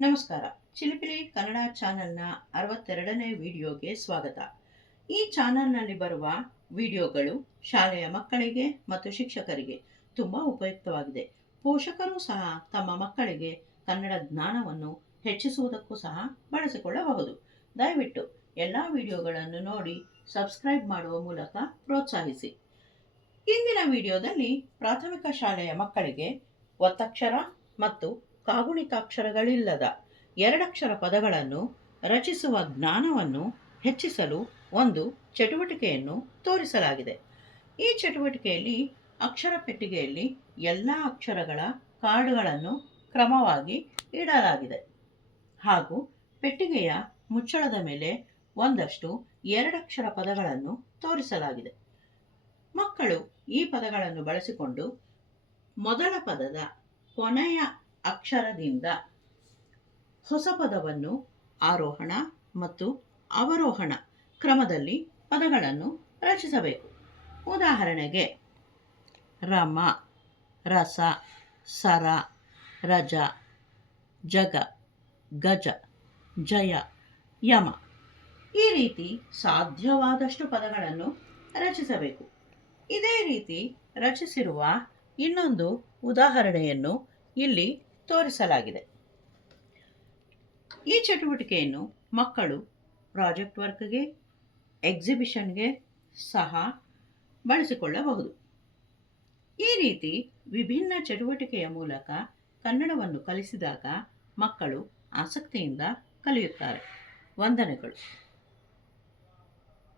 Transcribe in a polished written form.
ನಮಸ್ಕಾರ. ಚಿಲಿಪಿಲಿ ಕನ್ನಡ ಚಾನೆಲ್ನ 62ನೇ ವಿಡಿಯೋಗೆ ಸ್ವಾಗತ. ಈ ಚಾನೆಲ್ನಲ್ಲಿ ಬರುವ ವಿಡಿಯೋಗಳು ಶಾಲೆಯ ಮಕ್ಕಳಿಗೆ ಮತ್ತು ಶಿಕ್ಷಕರಿಗೆ ತುಂಬ ಉಪಯುಕ್ತವಾಗಿದೆ. ಪೋಷಕರು ಸಹ ತಮ್ಮ ಮಕ್ಕಳಿಗೆ ಕನ್ನಡ ಜ್ಞಾನವನ್ನು ಹೆಚ್ಚಿಸುವುದಕ್ಕೂ ಸಹ ಬಳಸಿಕೊಳ್ಳಬಹುದು. ದಯವಿಟ್ಟು ಎಲ್ಲ ವಿಡಿಯೋಗಳನ್ನು ನೋಡಿ ಸಬ್ಸ್ಕ್ರೈಬ್ ಮಾಡುವ ಮೂಲಕ ಪ್ರೋತ್ಸಾಹಿಸಿ. ಇಂದಿನ ವಿಡಿಯೋದಲ್ಲಿ ಪ್ರಾಥಮಿಕ ಶಾಲೆಯ ಮಕ್ಕಳಿಗೆ ಒತ್ತಕ್ಷರ ಮತ್ತು ಕಾಗುಣಿತಾಕ್ಷರಗಳಿಲ್ಲದ ಎರಡಕ್ಷರ ಪದಗಳನ್ನು ರಚಿಸುವ ಜ್ಞಾನವನ್ನು ಹೆಚ್ಚಿಸಲು ಒಂದು ಚಟುವಟಿಕೆಯನ್ನು ತೋರಿಸಲಾಗಿದೆ. ಈ ಚಟುವಟಿಕೆಯಲ್ಲಿ ಅಕ್ಷರ ಪೆಟ್ಟಿಗೆಯಲ್ಲಿ ಎಲ್ಲ ಅಕ್ಷರಗಳ ಕಾರ್ಡ್ಗಳನ್ನು ಕ್ರಮವಾಗಿ ಇಡಲಾಗಿದೆ ಹಾಗೂ ಪೆಟ್ಟಿಗೆಯ ಮುಚ್ಚಳದ ಮೇಲೆ ಒಂದಷ್ಟು ಎರಡಕ್ಷರ ಪದಗಳನ್ನು ತೋರಿಸಲಾಗಿದೆ. ಮಕ್ಕಳು ಈ ಪದಗಳನ್ನು ಬಳಸಿಕೊಂಡು ಮೊದಲ ಪದದ ಕೊನೆಯ ಅಕ್ಷರದಿಂದ ಹೊಸ ಪದವನ್ನು ಆರೋಹಣ ಮತ್ತು ಅವರೋಹಣ ಕ್ರಮದಲ್ಲಿ ಪದಗಳನ್ನು ರಚಿಸಬೇಕು. ಉದಾಹರಣೆಗೆ ರಮ, ರಸ, ಸರ, ರಜ, ಜಗ, ಗಜ, ಜಯ, ಯಮ ಈ ರೀತಿ ಸಾಧ್ಯವಾದಷ್ಟು ಪದಗಳನ್ನು ರಚಿಸಬೇಕು. ಇದೇ ರೀತಿ ರಚಿಸಿರುವ ಇನ್ನೊಂದು ಉದಾಹರಣೆಯನ್ನು ಇಲ್ಲಿ ತೋರಿಸಲಾಗಿದೆ. ಈ ಚಟುವಟಿಕೆಯನ್ನು ಮಕ್ಕಳು ಪ್ರಾಜೆಕ್ಟ್ ವರ್ಕ್ಗೆ, ಎಕ್ಸಿಬಿಷನ್ಗೆ ಸಹ ಬಳಸಿಕೊಳ್ಳಬಹುದು. ಈ ರೀತಿ ವಿಭಿನ್ನ ಚಟುವಟಿಕೆಯ ಮೂಲಕ ಕನ್ನಡವನ್ನು ಕಲಿಸಿದಾಗ ಮಕ್ಕಳು ಆಸಕ್ತಿಯಿಂದ ಕಲಿಯುತ್ತಾರೆ. ವಂದನೆಗಳು.